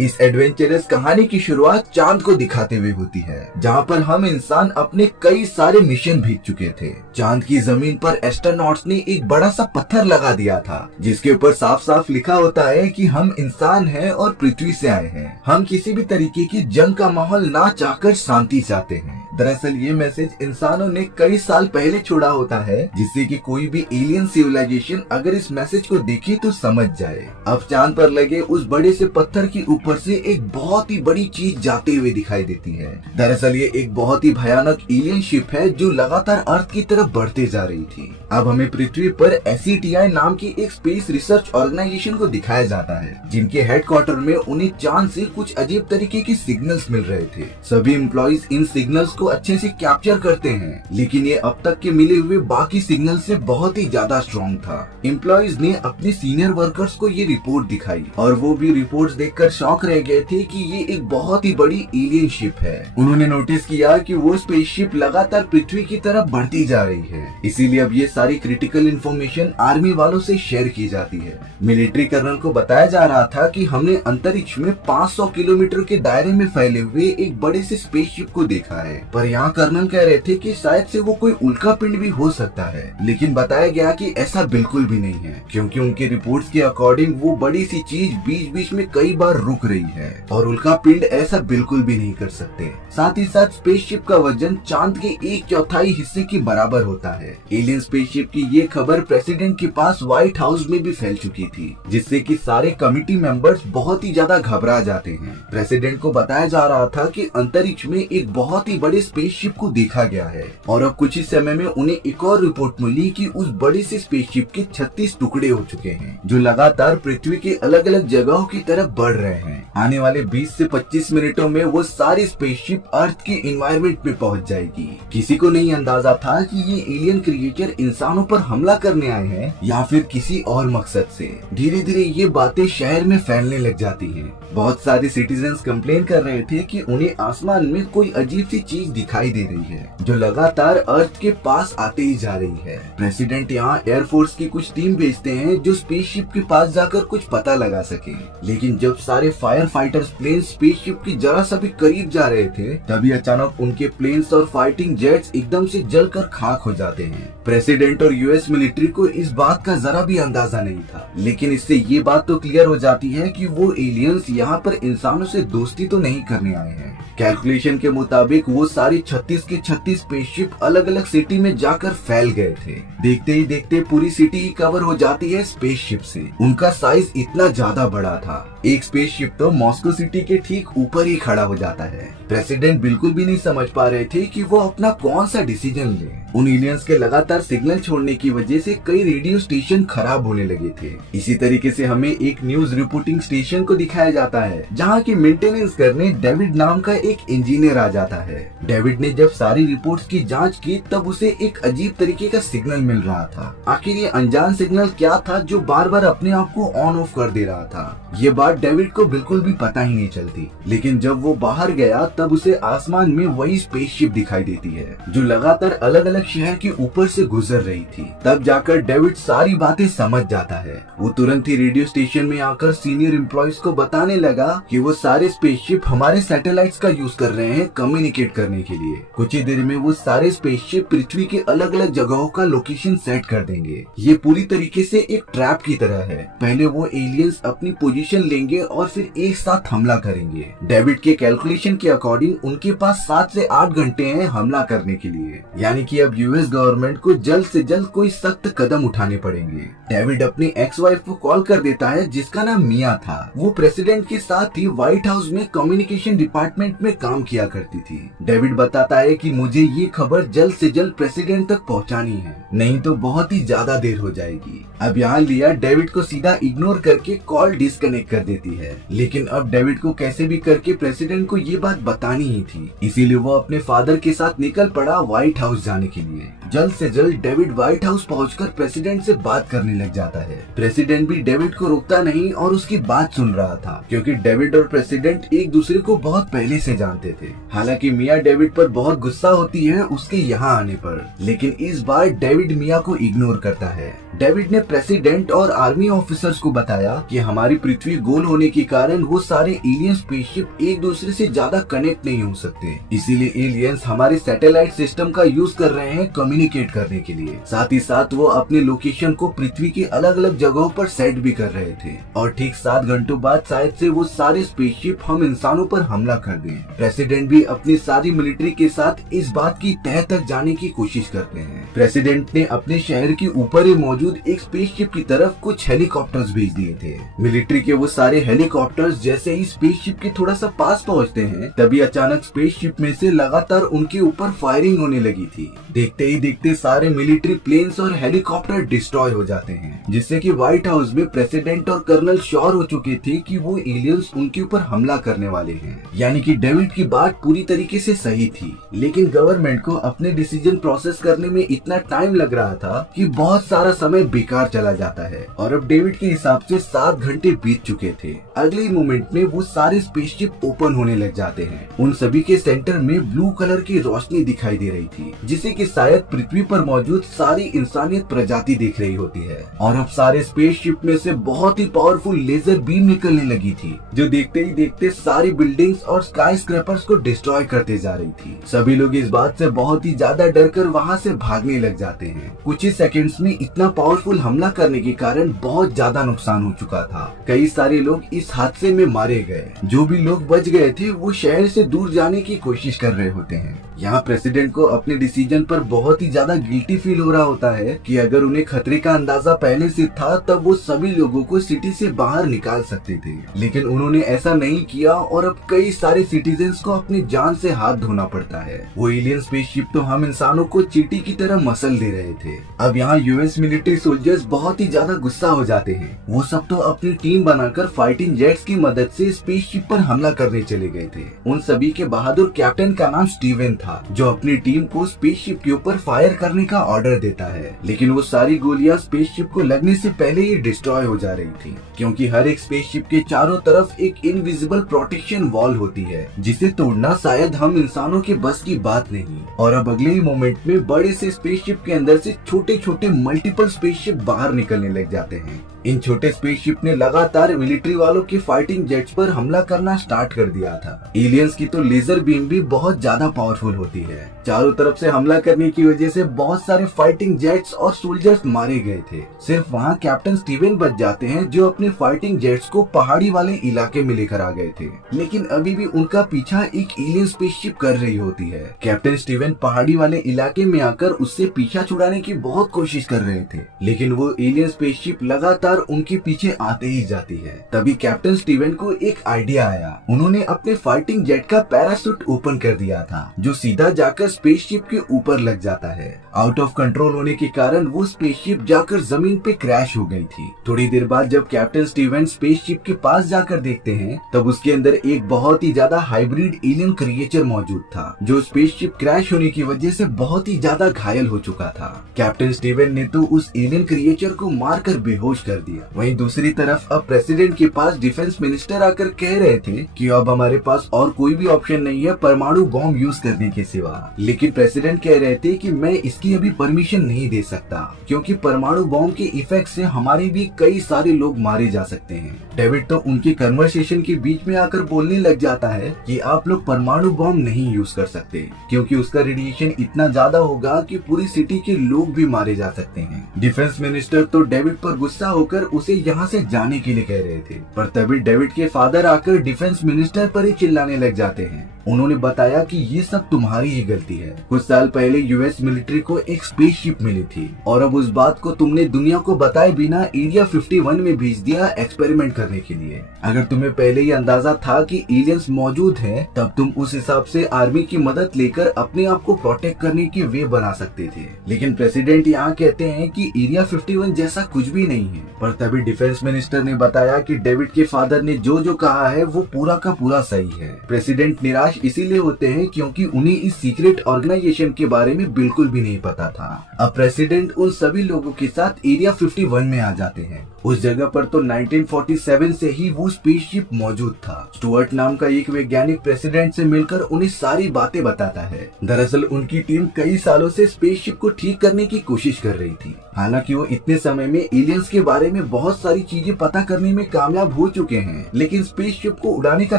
इस एडवेंचरस कहानी की शुरुआत चांद को दिखाते हुए होती है, जहां पर हम इंसान अपने कई सारे मिशन भेज चुके थे। चांद की जमीन पर एस्ट्रोनॉट्स ने एक बड़ा सा पत्थर लगा दिया था, जिसके ऊपर साफ साफ लिखा होता है कि हम इंसान हैं और पृथ्वी से आए हैं। हम किसी भी तरीके की जंग का माहौल ना चाहकर शांति चाहते हैं। दरअसल ये मैसेज इंसानों ने कई साल पहले छोड़ा होता है, जिससे कि कोई भी एलियन सिविलाइजेशन अगर इस मैसेज को देखे तो समझ जाए। अब चांद पर लगे उस बड़े से पत्थर के ऊपर से एक बहुत ही बड़ी चीज जाते हुए दिखाई देती है। दरअसल ये एक बहुत ही भयानक एलियन शिप है जो लगातार अर्थ की तरफ बढ़ते जा रही थी। अब हमें पृथ्वी पर SETI नाम की एक स्पेस रिसर्च ऑर्गेनाइजेशन को दिखाया जाता है, जिनके हेडक्वार्टर में उन्हें चांद से कुछ अजीब तरीके के सिग्नल्स मिल रहे थे। सभी एम्प्लॉइज इन सिग्नल्स को अच्छे से कैप्चर करते हैं, लेकिन ये अब तक के मिले हुए बाकी सिग्नल से बहुत ही ज्यादा स्ट्रॉन्ग था। एम्प्लॉइज ने अपने सीनियर वर्कर्स को ये रिपोर्ट दिखाई और वो भी रिपोर्ट्स देखकर शॉक रह गए थे कि ये एक बहुत ही बड़ी एलियन शिप है। उन्होंने नोटिस किया कि वो स्पेसशिप लगातार पृथ्वी की तरफ बढ़ती जा रही है, इसीलिए अब ये सारी क्रिटिकल इंफॉर्मेशन आर्मी वालों से शेयर की जाती है। मिलिट्री कर्नल को बताया जा रहा था कि हमने अंतरिक्ष में 500 किलोमीटर के दायरे में फैले हुए एक बड़े से स्पेसशिप को देखा है, पर यहाँ कर्नल कह रहे थे कि शायद से वो कोई उल्का पिंड भी हो सकता है। लेकिन बताया गया कि ऐसा बिल्कुल भी नहीं है, क्योंकि उनके रिपोर्ट्स के अकॉर्डिंग वो बड़ी सी चीज बीच बीच में कई बार रुक रही है और उल्का पिंड ऐसा बिल्कुल भी नहीं कर सकते। साथ ही साथ स्पेसशिप का वजन चांद के 1/4 हिस्से के बराबर होता है। एलियन स्पेसशिप की ये खबर प्रेसिडेंट के पास व्हाइट हाउस में भी फैल चुकी थी, जिससे कि सारे कमिटी मेंबर्स बहुत ही ज्यादा घबरा जाते हैं। प्रेसिडेंट को बताया जा रहा था कि अंतरिक्ष में एक बहुत ही बड़े स्पेसशिप को देखा गया है और अब कुछ ही समय में उन्हें एक और रिपोर्ट मिली कि उस बड़ी सी स्पेसशिप के 36 टुकड़े हो चुके हैं, जो लगातार पृथ्वी के अलग अलग जगहों की तरफ बढ़ रहे हैं। आने वाले 20 से 25 मिनटों में वो सारी स्पेसशिप अर्थ के एनवायरनमेंट में पहुंच जाएगी। किसी को नहीं अंदाजा था कि ये एलियन क्रिएचर इंसानों पर हमला करने आए हैं या फिर किसी और मकसद से। धीरे धीरे ये बातें शहर में फैलने लग जाती हैं। बहुत सारे सिटीजन्स कंप्लेन कर रहे थे कि उन्हें आसमान में कोई अजीब सी चीज दिखाई दे रही है, जो लगातार अर्थ के पास आते ही जा रही है। प्रेसिडेंट यहाँ एयरफोर्स की कुछ टीम भेजते हैं जो स्पेसशिप के पास जाकर कुछ पता लगा सके, लेकिन जब सारे फायर फाइटर्स प्लेन स्पेसशिप के जरा सा भी करीब जा रहे थे, तभी अचानक उनके प्लेन्स और फाइटिंग जेट्स एकदम से जलकर खाक हो जाते हैं। प्रेसिडेंट और US मिलिट्री को इस बात का जरा भी अंदाजा नहीं था, लेकिन इससे ये बात तो क्लियर हो जाती है कि वो एलियंस यहाँ पर इंसानों से दोस्ती तो नहीं करने आए हैं। कैलकुलेशन के मुताबिक वो सारी 36 के 36 स्पेसशिप अलग अलग सिटी में जाकर फैल गए थे। देखते ही देखते पूरी सिटी ही कवर हो जाती है स्पेसशिप से। उनका साइज इतना ज्यादा बड़ा था, एक स्पेसशिप तो मॉस्को सिटी के ठीक ऊपर ही खड़ा हो जाता है। प्रेसिडेंट बिल्कुल भी नहीं समझ पा रहे थे कि वो अपना कौन सा डिसीजन ले। उन एलियंस के लगातार सिग्नल छोड़ने की वजह से कई रेडियो स्टेशन खराब होने लगे थे। इसी तरीके से हमें एक न्यूज रिपोर्टिंग स्टेशन को दिखाया जाता है, जहाँ की मेंटेनेंस करने डेविड नाम का एक इंजीनियर आ जाता है। डेविड ने जब सारी रिपोर्ट्स की जांच की, तब उसे एक अजीब तरीके का सिग्नल मिल रहा था। आखिर ये अनजान सिग्नल क्या था जो बार बार अपने आप को ऑन ऑफ कर दे रहा था? ये बात डेविड को बिल्कुल भी पता ही नहीं चलती, लेकिन जब वो बाहर गया तब उसे आसमान में वही स्पेसशिप दिखाई देती है, जो लगातार अलग अलग शहर के ऊपर से गुजर रही थी। तब जाकर डेविड सारी बातें समझ जाता है। वो तुरंत ही रेडियो स्टेशन में आकर सीनियर एम्प्लॉइज को बताने लगा कि वो सारे स्पेसशिप हमारे सैटेलाइट्स का यूज कर रहे हैं कम्युनिकेट करने के लिए। कुछ ही देर में वो सारे स्पेसशिप पृथ्वी के अलग अलग जगहों का लोकेशन सेट कर देंगे। ये पूरी तरीके से एक ट्रैप की तरह है। पहले वो एलियंस अपनी पोजीशन लेंगे और फिर एक साथ हमला करेंगे। डेविड के कैलकुलेशन के अकॉर्डिंग उनके पास 7 से 8 घंटे हैं हमला करने के लिए, यानी कि अब US गवर्नमेंट को जल्द से जल्द कोई सख्त कदम उठाने पड़ेंगे। डेविड अपनी एक्स वाइफ को कॉल कर देता है, जिसका नाम मिया था। वो प्रेसिडेंट के साथ ही व्हाइट हाउस में कम्युनिकेशन डिपार्टमेंट में काम किया करती थी। डेविड बताता है कि मुझे ये खबर जल्द से जल्द प्रेसिडेंट तक पहुंचानी है, नहीं तो बहुत ही ज्यादा देर हो जाएगी। अब यहाँ लिया डेविड को सीधा इग्नोर करके कॉल डिस्कनेक्ट कर देती है, लेकिन अब डेविड को कैसे भी करके प्रेसिडेंट को ये बात बतानी ही थी, इसीलिए वो अपने फादर के साथ निकल पड़ा व्हाइट हाउस जाने के लिए। जल्द से जल्द डेविड व्हाइट हाउस पहुंचकर प्रेसिडेंट से बात करने लग जाता है। प्रेसिडेंट भी डेविड को रोकता नहीं और उसकी बात सुन रहा था, क्योंकि डेविड और प्रेसिडेंट एक दूसरे को बहुत पहले से जानते थे। हालांकि मिया डेविड पर बहुत गुस्सा होती है उसके यहाँ आने पर, लेकिन इस बार डेविड मिया को इग्नोर करता है। डेविड ने प्रेसिडेंट और आर्मी ऑफिसर्स को बताया कि हमारी पृथ्वी गोल होने के कारण वो सारे एलियन स्पेसशिप एक दूसरे से ज्यादा कनेक्ट नहीं हो सकते, इसीलिए एलियंस हमारे सैटेलाइट सिस्टम का यूज कर रहे हैं कम्युनिकेट करने के लिए। साथ ही साथ वो अपने लोकेशन को पृथ्वी की अलग अलग जगहों पर सेट भी कर रहे थे और ठीक 7 घंटों बाद शायद से वो सारे स्पेसशिप हम इंसानों पर हमला कर दें। प्रेसिडेंट भी अपनी सारी मिलिट्री के साथ इस बात की तह तक जाने की कोशिश करते हैं। प्रेसिडेंट ने अपने शहर के ऊपर ही मौजूद एक स्पेसशिप की तरफ कुछ हेलीकॉप्टर्स भेज दिए थे। मिलिट्री के वो सारे हेलीकॉप्टर्स जैसे ही स्पेसशिप के थोड़ा सा पास पहुंचते हैं, तभी अचानक स्पेसशिप में से लगातार उनके ऊपर फायरिंग होने लगी थी। देखते ही देखते सारे मिलिट्री प्लेन्स और हेलीकॉप्टर डिस्ट्रॉय हो जाते हैं, जिससे कि व्हाइट हाउस में प्रेसिडेंट और कर्नल श्योर हो चुके थे कि वो एलियंस उनके ऊपर हमला करने वाले हैं। यानी कि डेविड की बात पूरी तरीके से सही थी, लेकिन गवर्नमेंट को अपने डिसीजन प्रोसेस करने में इतना टाइम लग रहा था कि बहुत सारा समय बेकार चला जाता है और अब डेविड के हिसाब से 7 घंटे बीत चुके थे। अगले मोमेंट में वो सारे स्पेसशिप ओपन होने लग जाते हैं। उन सभी के सेंटर में ब्लू कलर की रोशनी दिखाई दे रही थी, जिसे कि शायद पृथ्वी पर मौजूद सारी इंसानियत प्रजाति देख रही होती है। और अब सारे स्पेसशिप में से बहुत ही पावरफुल लेजर बीम निकलने लगी थी, जो देखते ही देखते सारी बिल्डिंग्स और स्काई स्क्रैपर्स को डिस्ट्रॉय करते जा रही थी। सभी लोग इस बात से बहुत ही ज्यादा डर कर वहाँ से भागने लग जाते हैं। कुछ ही सेकंड्स में इतना पावरफुल हमला करने के कारण बहुत ज्यादा नुकसान हो चुका था। कई सारे लोग इस हादसे में मारे गए। जो भी लोग बच गए थे वो शहर से दूर जाने की कोशिश कर रहे होते हैं। यहाँ प्रेसिडेंट को अपने डिसीजन पर बहुत ही ज्यादा गिल्टी फील हो रहा होता है कि अगर उन्हें खतरे का अंदाजा पहले से था तब वो सभी लोगों को सिटी से बाहर निकाल सकते थे, लेकिन उन्होंने ऐसा नहीं किया और अब कई सारे सिटीजन्स को अपनी जान से हाथ धोना पड़ता है। वो एलियन स्पेसशिप तो हम इंसानों को चींटी की तरह मसल दे रहे थे। अब यहाँ यूएस मिलिट्री सोल्जर्स बहुत ही ज्यादा गुस्सा हो जाते हैं। वो सब तो अपनी टीम बनाकर फाइटिंग जेट्स की मदद से स्पेसशिप पर हमला करने चले गए थे। उन सभी के बहादुर कैप्टन का नाम स्टीवन था, जो अपनी टीम को स्पेसशिप के ऊपर फायर करने का ऑर्डर देता है, लेकिन वो सारी गोलियां स्पेसशिप को लगने से पहले ही डिस्ट्रॉय हो जा रही थी, क्योंकि हर एक स्पेसशिप के चारों तरफ एक इनविजिबल प्रोटेक्शन वॉल होती है, जिसे तोड़ना शायद हम इंसानों के बस की बात नहीं। और अब अगले ही मोमेंट में बड़े से स्पेसशिप के अंदर से छोटे छोटे मल्टीपल स्पेसशिप बाहर निकलने लग जाते हैं। इन छोटे स्पेसशिप ने लगातार मिलिट्री वालों के फाइटिंग जेट्स पर हमला करना स्टार्ट कर दिया था। एलियंस की तो लेजर बीम भी बहुत ज्यादा पावरफुल होती है। चारों तरफ से हमला करने की वजह से बहुत सारे फाइटिंग जेट्स और सोल्जर्स मारे गए थे। सिर्फ वहाँ कैप्टन स्टीवन बच जाते हैं, जो अपने फाइटिंग जेट्स को पहाड़ी वाले इलाके में लेकर आ गए थे, लेकिन अभी भी उनका पीछा एक एलियन स्पेसशिप कर रही होती है। कैप्टन स्टीवन पहाड़ी वाले इलाके में आकर उससे पीछा छुड़ाने की बहुत कोशिश कर रहे थे, लेकिन वो एलियन स्पेसशिप लगातार उनके पीछे आते ही जाती है। तभी कैप्टन स्टीवन को एक आइडिया आया। उन्होंने अपने फाइटिंग जेट का पैराशूट ओपन कर दिया था, जो सीधा जाकर स्पेसशिप के ऊपर लग जाता है। आउट ऑफ कंट्रोल होने के कारण वो स्पेसशिप जाकर जमीन पे क्रैश हो गई थी। थोड़ी देर बाद जब कैप्टन स्टीवन स्पेसशिप के पास जाकर देखते हैं, तब उसके अंदर एक बहुत ही ज्यादा हाइब्रिड एलियन क्रिएचर मौजूद था, जो स्पेसशिप क्रैश होने की वजह से बहुत ही ज्यादा घायल हो चुका था। कैप्टन स्टीवन ने तो उस एलियन क्रिएचर को मारकर बेहोश कर दिया। वहीं दूसरी तरफ अब प्रेसिडेंट के पास डिफेंस मिनिस्टर आकर कह रहे थे कि अब हमारे पास और कोई भी ऑप्शन नहीं है परमाणु बॉम्ब यूज करने के सिवा। लेकिन प्रेसिडेंट कह रहे थे कि मैं इसकी अभी परमिशन नहीं दे सकता, क्योंकि परमाणु बॉम्ब के इफेक्ट से हमारे भी कई सारे लोग मारे जा सकते हैं। डेविड तो उनके कन्वर्सेशन के बीच में आकर बोलने लग जाता है कि आप लोग परमाणु बॉम्ब नहीं यूज कर सकते, क्योंकि उसका रेडिएशन इतना ज्यादा होगा कि पूरी सिटी के लोग भी मारे जा सकते हैं। डिफेंस मिनिस्टर तो डेविड पर गुस्सा होकर उसे यहाँ से जाने के लिए कह रहे थे, पर तभी डेविड के फादर आकर डिफेंस मिनिस्टर पर ही चिल्लाने लग जाते हैं। उन्होंने बताया कि ये सब तुम्हारी ही गलती है। कुछ साल पहले यूएस मिलिट्री को एक स्पेसशिप मिली थी और अब उस बात को तुमने दुनिया को बताए बिना एरिया 51 में भेज दिया एक्सपेरिमेंट करने के लिए। अगर तुम्हें पहले ही अंदाजा था कि एलियंस मौजूद हैं, तब तुम उस हिसाब से आर्मी की मदद लेकर अपने आप को प्रोटेक्ट करने की वे बना सकते थे। लेकिन प्रेसिडेंट यहाँ कहते हैं कि एरिया 51 जैसा कुछ भी नहीं है। पर तभी डिफेंस मिनिस्टर ने बताया कि डेविड के फादर ने जो जो कहा है वो पूरा का पूरा सही है। प्रेसिडेंट निराश निराश इसीलिए होते हैं क्योंकि उन्हें इस सीक्रेट ऑर्गेनाइजेशन के बारे में बिल्कुल भी नहीं पता था। अब प्रेसिडेंट उन सभी लोगों के साथ एरिया 51 में आ जाते हैं। उस जगह पर तो 1947 से ही वो स्पेसशिप मौजूद था। स्टुअर्ट नाम का एक वैज्ञानिक प्रेसिडेंट से मिलकर उन्हें सारी बातें बताता है। दरअसल उनकी टीम कई सालों से स्पेसशिप को ठीक करने की कोशिश कर रही थी। हालांकि वो इतने समय में एलियंस के बारे में बहुत सारी चीजें पता करने में कामयाब हो चुके हैं, लेकिन स्पेसशिप को उड़ाने का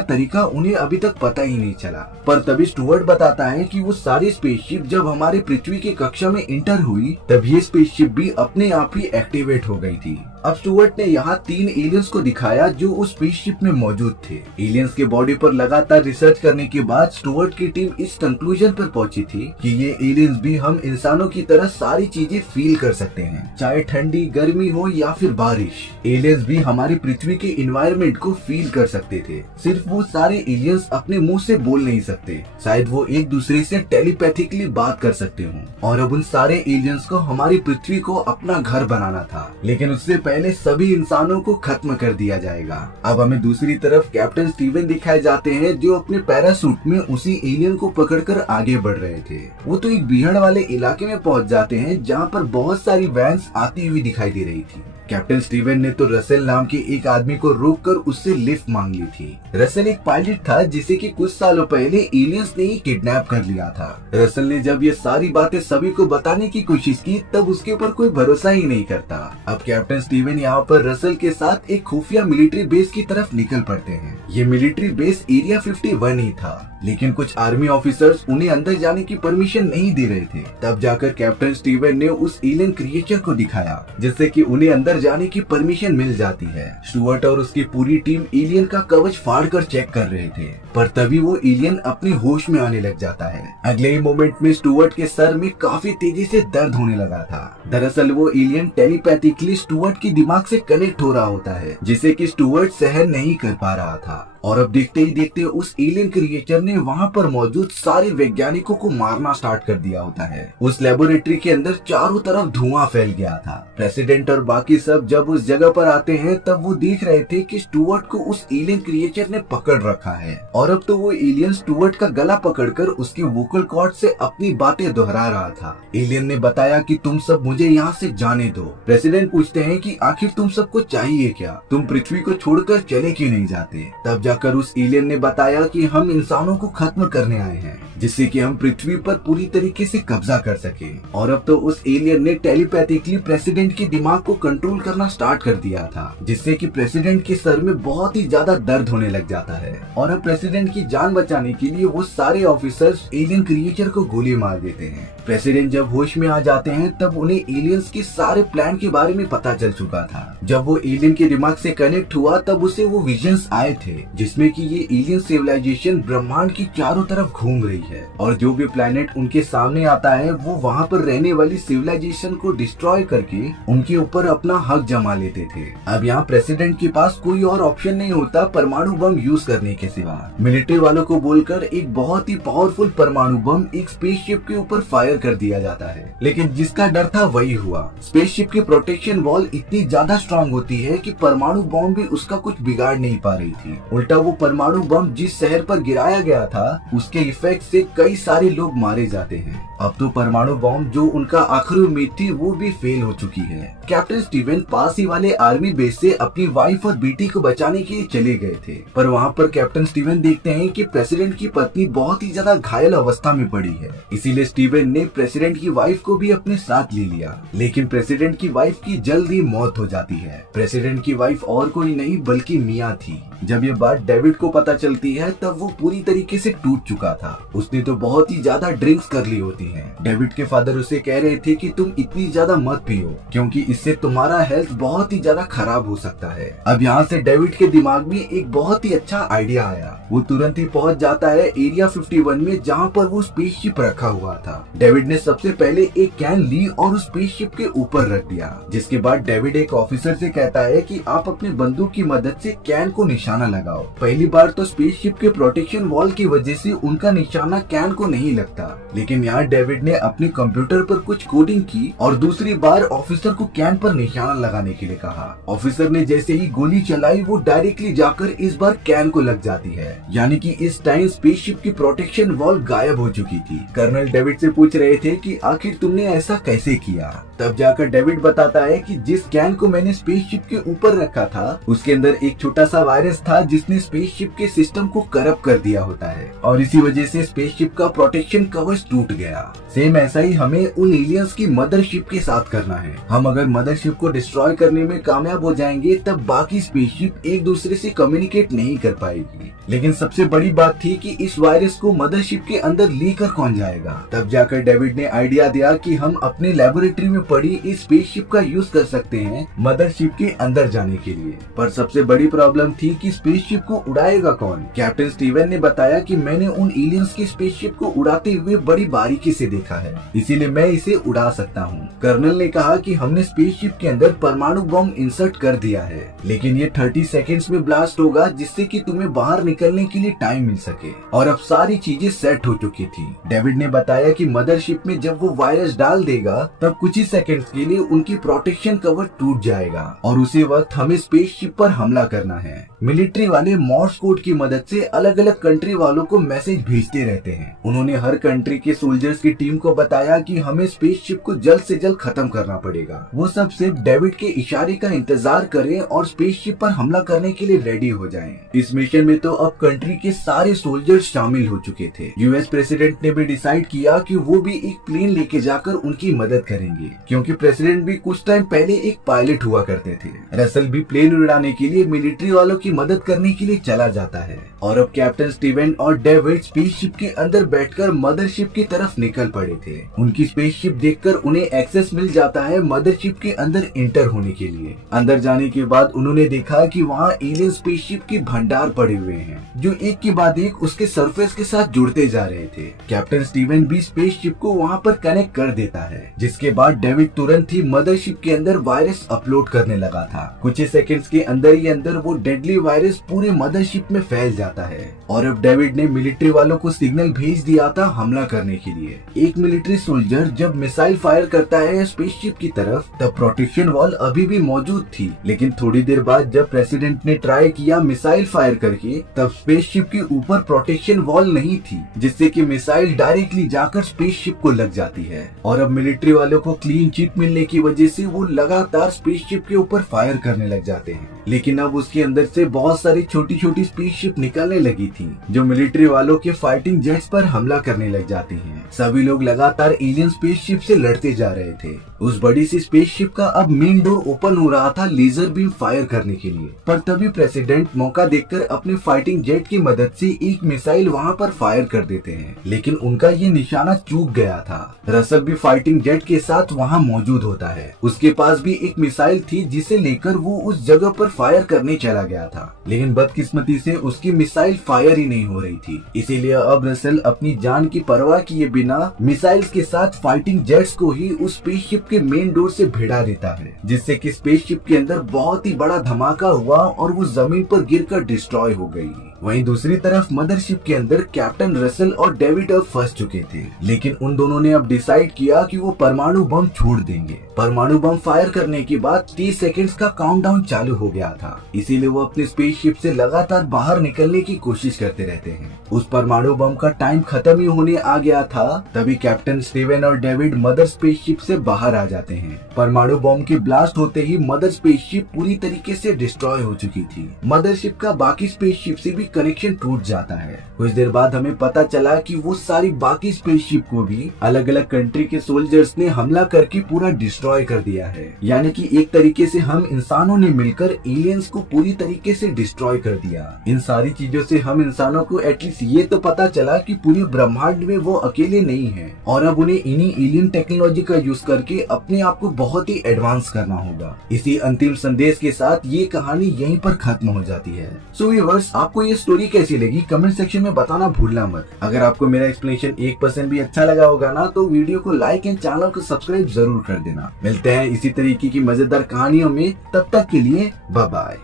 तरीका उन्हें अभी तक पता ही नहीं चला। पर तभी स्टुअर्ट बताता है कि वो सारी स्पेसशिप जब हमारे पृथ्वी की कक्षा में इंटर हुई तब ये स्पेसशिप भी अपने आप ही एक्टिवेट हो गई थी। अब स्टुअर्ट ने यहाँ 3 एलियंस को दिखाया जो उस स्पेसशिप में मौजूद थे। एलियंस के बॉडी पर लगातार रिसर्च करने के बाद स्टुअर्ट की टीम इस कंक्लूजन पर पहुंची थी कि ये एलियंस भी हम इंसानों की तरह सारी चीजें फील कर सकते हैं, चाहे ठंडी, गर्मी हो या फिर बारिश। एलियंस भी हमारी पृथ्वी के एनवायरनमेंट को फील कर सकते थे। सिर्फ वो सारे एलियंस अपने मुंह से बोल नहीं सकते, शायद वो एक दूसरे से टेलीपैथिकली बात कर सकते हो। और अब उन सारे एलियंस को हमारी पृथ्वी को अपना घर बनाना था, लेकिन उससे पहले सभी इंसानों को खत्म कर दिया जाएगा। अब हमें दूसरी तरफ कैप्टन स्टीवन दिखाए जाते हैं जो अपने पैरासूट में उसी एलियन को पकड़कर आगे बढ़ रहे थे। वो तो एक भीड़ वाले इलाके में पहुंच जाते हैं जहाँ पर बहुत सारी वैन्स आती हुई दिखाई दे रही थी। कैप्टन स्टीवन ने तो रसेल नाम के एक आदमी को रोककर उससे लिफ्ट मांग ली थी। रसेल एक पायलट था जिसे कि कुछ सालों पहले एलियंस ने ही किडनैप कर लिया था। रसेल ने जब ये सारी बातें सभी को बताने की कोशिश की तब उसके ऊपर कोई भरोसा ही नहीं करता। अब कैप्टन स्टीवन यहाँ पर रसेल के साथ एक खुफिया मिलिट्री बेस की तरफ निकल पड़ते हैं। ये मिलिट्री बेस एरिया 51 ही था, लेकिन कुछ आर्मी ऑफिसर्स उन्हें अंदर जाने की परमिशन नहीं दे रहे थे। तब जाकर कैप्टन स्टीवन ने उस एलियन क्रिएचर को दिखाया जिससे कि उन्हें अंदर जाने की परमिशन मिल जाती है। स्टुअर्ट और उसकी पूरी टीम एलियन का कवच फाड़कर चेक कर रहे थे, पर तभी वो एलियन अपने होश में आने लग जाता है। अगले ही मोमेंट में स्टुअर्ट के सर में काफी तेजी से दर्द होने लगा था। दरअसल वो एलियन टेलीपैथिकली स्टुअर्ट के दिमाग से कनेक्ट हो रहा होता है, जिसे कि स्टुअर्ट सहन नहीं कर पा रहा था। और अब देखते ही देखते उस एलियन क्रिएचर ने वहाँ पर मौजूद सारे वैज्ञानिकों को मारना स्टार्ट कर दिया होता है। उस लेबोरेटरी के अंदर चारों तरफ धुआं फैल गया था। प्रेसिडेंट और बाकी सब जब उस जगह पर आते हैं तब वो देख रहे थे कि स्टुअर्ट को उस एलियन क्रिएचर ने पकड़ रखा है, और अब तो वो एलियन स्टुअर्ट का गला पकड़कर उसकी वोकल कॉर्ड से अपनी बातें दोहरा रहा था। एलियन ने बताया कि तुम सब मुझे यहाँ से जाने दो। प्रेसिडेंट पूछते हैं कि आखिर तुम सबको चाहिए क्या, तुम पृथ्वी को छोड़कर चले क्यों नहीं जाते। तब जाकर उस एलियन ने बताया कि हम इंसानों को खत्म करने आए हैं, जिससे कि हम पृथ्वी पर पूरी तरीके से कब्जा कर सके। और अब तो उस एलियन ने टेलीपैथिकली प्रेसिडेंट के दिमाग को कंट्रोल करना स्टार्ट कर दिया था, जिससे कि प्रेसिडेंट के सर में बहुत ही ज्यादा दर्द होने लग जाता है। और अब प्रेसिडेंट की जान बचाने के लिए वो सारे ऑफिसर्स एलियन क्रिएचर को गोली मार देते हैं। प्रेसिडेंट जब होश में आ जाते हैं तब उन्हें एलियंस के सारे प्लान के बारे में पता चल चुका था। जब वो एलियन के दिमाग से कनेक्ट हुआ तब उसे वो विजन्स आए थे जिसमें कि ये एलियन सिविलाइजेशन ब्रह्मांड की चारों तरफ घूम रही है, और जो भी प्लेनेट उनके सामने आता है वो वहाँ पर रहने वाली सिविलाइजेशन को डिस्ट्रॉय करके उनके ऊपर अपना हक जमा लेते थे। अब यहाँ प्रेसिडेंट के पास कोई और ऑप्शन नहीं होता परमाणु बम यूज करने के सिवा। मिलिट्री वालों को बोलकर एक बहुत ही पावरफुल परमाणु बम एक स्पेसशिप के ऊपर फायर कर दिया जाता है, लेकिन जिसका डर था वही हुआ। स्पेसशिप की प्रोटेक्शन वॉल इतनी ज्यादा स्ट्रांग होती है कि परमाणु बम भी उसका कुछ बिगाड़ नहीं पा रही थी। उल्टा वो परमाणु बम जिस शहर पर गिराया गया था उसके इफेक्ट से कई सारे लोग मारे जाते हैं। अब तो परमाणु बम जो उनका आखिरी उम्मीद थी वो भी फेल हो चुकी है। कैप्टन स्टीवन पास ही वाले आर्मी बेस से अपनी वाइफ और बेटी को बचाने के लिए चले गए थे, पर वहाँ पर कैप्टन स्टीवन देखते हैं कि प्रेसिडेंट की पत्नी बहुत ही ज्यादा घायल अवस्था में पड़ी है। इसीलिए स्टीवन ने प्रेसिडेंट की वाइफ को भी अपने साथ ले लिया, लेकिन प्रेसिडेंट की वाइफ की जल्द ही मौत हो जाती है। प्रेसिडेंट की वाइफ और कोई नहीं बल्कि मिया थी। जब ये बात डेविड को पता चलती है तब वो पूरी तरीके से टूट चुका था। उसने तो बहुत ही ज्यादा ड्रिंक्स कर ली होती हैं। डेविड के फादर उसे कह रहे थे कि तुम इतनी ज्यादा मत पियो क्योंकि इससे तुम्हारा हेल्थ बहुत ही ज्यादा खराब हो सकता है। अब यहाँ से डेविड के दिमाग में एक बहुत ही अच्छा आइडिया आया। वो तुरंत ही पहुँच जाता है एरिया 51 में जहाँ पर वो स्पेसशिप रखा हुआ था। डेविड ने सबसे पहले एक कैन ली और उस स्पेसशिप के ऊपर रख दिया, जिसके बाद डेविड एक ऑफिसर से कहता है कि आप अपने बंदूक की मदद से कैन को निशाना लगाओ। पहली बार तो स्पेसशिप के प्रोटेक्शन वॉल की वजह से उनका निशाना कैन को नहीं लगता, लेकिन यहाँ डेविड ने अपने कंप्यूटर पर कुछ कोडिंग की और दूसरी बार ऑफिसर को कैन कैन पर निशाना लगाने के लिए कहा। ऑफिसर ने जैसे ही गोली चलाई वो डायरेक्टली जाकर इस बार कैन को लग जाती है, यानी कि इस टाइम स्पेसशिप की प्रोटेक्शन वॉल गायब हो चुकी थी। कर्नल डेविड से पूछ रहे थे कि आखिर तुमने ऐसा कैसे किया। तब जाकर डेविड बताता है कि जिस कैन को मैंने स्पेसशिप के ऊपर रखा था उसके अंदर एक छोटा सा वायरस था जिसने स्पेसशिप के सिस्टम को करप्ट कर दिया होता है और इसी वजह से स्पेसशिप का प्रोटेक्शन कवच टूट गया। सेम ऐसा ही हमें उन एलियंस की मदरशिप के साथ करना है। हम अगर मदरशिप को डिस्ट्रॉय करने में कामयाब हो जाएंगे तब बाकी स्पेसशिप एक दूसरे से कम्युनिकेट नहीं कर पाएगी। लेकिन सबसे बड़ी बात थी कि इस वायरस को मदरशिप के अंदर लेकर कौन जाएगा। तब जाकर डेविड ने आइडिया दिया कि हम अपने लेबोरेटरी में पड़ी इस स्पेसशिप का यूज कर सकते हैं मदरशिप के अंदर जाने के लिए। पर सबसे बड़ी प्रॉब्लम थी कि स्पेसशिप को उड़ाएगा कौन। कैप्टन स्टीवन ने बताया कि मैंने उन एलियंस की स्पेसशिप को उड़ाते हुए बड़ी बारीकी से देखा है, इसीलिए मैं इसे उड़ा सकता हूँ। कर्नल ने कहा कि हमने स्पेसशिप के अंदर परमाणु बम इंसर्ट कर दिया है, लेकिन ये 30 सेकेंड्स में ब्लास्ट होगा जिससे कि तुम्हें बाहर निकलने के लिए टाइम मिल सके। और अब सारी चीजें सेट हो चुकी थी। डेविड ने बताया कि मदरशिप में जब वो वायरस डाल देगा तब कुछ ही सेकंड्स के लिए उनकी प्रोटेक्शन कवर टूट जाएगा और उसी वक्त हमें स्पेसशिप पर हमला करना है। मिलिट्री वाले मॉर्स कोड की मदद से अलग अलग कंट्री वालों को मैसेज भेजते रहते हैं। उन्होंने हर कंट्री के सोल्जर्स की टीम को बताया कि हमें स्पेसशिप को जल्द से जल्द खत्म करना पड़ेगा। वो सब सिर्फ डेविड के इशारे का इंतजार करें और स्पेसशिप पर हमला करने के लिए रेडी हो जाएं। इस मिशन में तो अब कंट्री के सारे सोल्जर्स शामिल हो चुके थे। यूएस प्रेसिडेंट ने भी डिसाइड किया कि वो भी एक प्लेन लेके जाकर उनकी मदद करेंगे, क्योंकि प्रेसिडेंट भी कुछ टाइम पहले एक पायलट हुआ करते थे। रसल भी प्लेन उड़ाने के लिए मिलिट्री वालों की मदद करने के लिए चला जाता है और अब कैप्टन स्टीवन और डेविड स्पेसशिप के अंदर बैठकर मदरशिप की तरफ निकल पड़े थे। उनकी स्पेसशिप देखकर उन्हें एक्सेस मिल जाता है मदरशिप के अंदर एंटर होने के लिए। अंदर जाने के बाद उन्होंने देखा कि वहाँ एलियन स्पेसशिप के भंडार पड़े हुए हैं जो एक के बाद एक उसके सरफेस के साथ जुड़ते जा रहे थे। कैप्टन स्टीवन भी स्पेसशिप को वहाँ पर कनेक्ट कर देता है, जिसके बाद डेविड तुरंत ही मदरशिप के अंदर वायरस अपलोड करने लगा था। कुछ ही सेकंड्स के अंदर ही अंदर वो डेडली वायरस पूरे मदरशिप में फैल जाता है और अब डेविड ने मिलिट्री वालों को सिग्नल भेज दिया था हमला करने के लिए। एक मिलिट्री सोल्जर जब मिसाइल फायर करता है स्पेसशिप की तरफ तब प्रोटेक्शन वॉल अभी भी मौजूद थी, लेकिन थोड़ी देर बाद जब प्रेसिडेंट ने ट्राई किया मिसाइल फायर करके तब स्पेसशिप के ऊपर प्रोटेक्शन वॉल नहीं थी, जिससे कि मिसाइल डायरेक्टली जाकर स्पेसशिप को लग जाती है। और अब मिलिट्री वालों को क्लीन चिट मिलने की वजह से वो लगातार स्पेसशिप के ऊपर फायर करने लग जाते हैं, लेकिन अब उसके अंदर से बहुत सारी छोटी छोटी स्पेसशिप निकलने लगी थी जो मिलिट्री वालों के फाइटिंग जेट्स पर हमला करने लग जाती हैं। सभी लोग लगातार एलियन स्पेसशिप से लड़ते जा रहे थे। उस बड़ी सी स्पेसशिप का अब मेन डोर ओपन हो रहा था लेजर बीम फायर करने के लिए, पर तभी प्रेसिडेंट मौका देखकर अपने फाइटिंग जेट की मदद से एक मिसाइल वहां पर फायर कर देते हैं, लेकिन उनका ये निशाना चूक गया था। रसल भी फाइटिंग जेट के साथ वहां मौजूद होता है। उसके पास भी एक मिसाइल थी जिसे लेकर वो उस जगह पर फायर करने चला गया था, लेकिन बदकिस्मती से उसकी मिसाइल फायर ही नहीं हो रही थी। इसीलिए अब रसल अपनी जान की परवाह किए बिना मिसाइल्स के साथ फाइटिंग जेट्स को ही उस स्पेसशिप के मेन डोर से भिड़ा देता है, जिससे कि स्पेसशिप के अंदर बहुत ही बड़ा धमाका हुआ और वो जमीन पर गिरकर डिस्ट्रॉय हो गई। वहीं दूसरी तरफ मदरशिप के अंदर कैप्टन रसल और डेविड अब फंस चुके थे, लेकिन उन दोनों ने अब डिसाइड किया कि वो परमाणु बम छोड़ देंगे। परमाणु बम फायर करने के बाद 30 सेकंड्स का काउंटडाउन चालू हो गया था, इसीलिए वो अपनी स्पेसशिप से लगातार बाहर निकलने की कोशिश करते रहते हैं। उस परमाणु बम का टाइम खत्म ही होने आ गया था, तभी कैप्टन स्टीवन और डेविड मदर स्पेसशिप से बाहर आ जाते हैं। परमाणु बम के ब्लास्ट होते ही मदर स्पेसशिप पूरी तरीके से डिस्ट्रॉय हो चुकी थी। मदरशिप का बाकी स्पेसशिप से भी कनेक्शन टूट जाता है। कुछ देर बाद हमें पता चला कि वो सारी बाकी स्पेसशिप को भी अलग अलग कंट्री के सोल्जर्स ने हमला करके पूरा डिस्ट्रॉय कर दिया है, यानी कि एक तरीके से हम इंसानों ने मिलकर एलियंस को पूरी तरीके से डिस्ट्रॉय कर दिया। इन सारी चीजों से हम इंसानों को एटलीस्ट ये तो पता चला कि पूरे ब्रह्मांड में वो अकेले नहीं है और अब उन्हें इन्हीं एलियन टेक्नोलॉजी का यूज करके अपने आप को बहुत ही एडवांस करना होगा। इसी अंतिम संदेश के साथ ये कहानी यहीं पर खत्म हो जाती है। सो व्यूअर्स, आपको ये स्टोरी कैसी लगी कमेंट सेक्शन में बताना भूलना मत। अगर आपको मेरा एक्सप्लेनेशन 1% भी अच्छा लगा होगा ना तो वीडियो को लाइक एंड चैनल को सब्सक्राइब जरूर कर देना। मिलते हैं इसी तरीके की मजेदार कहानियों में, तब तक के लिए बाय बाय।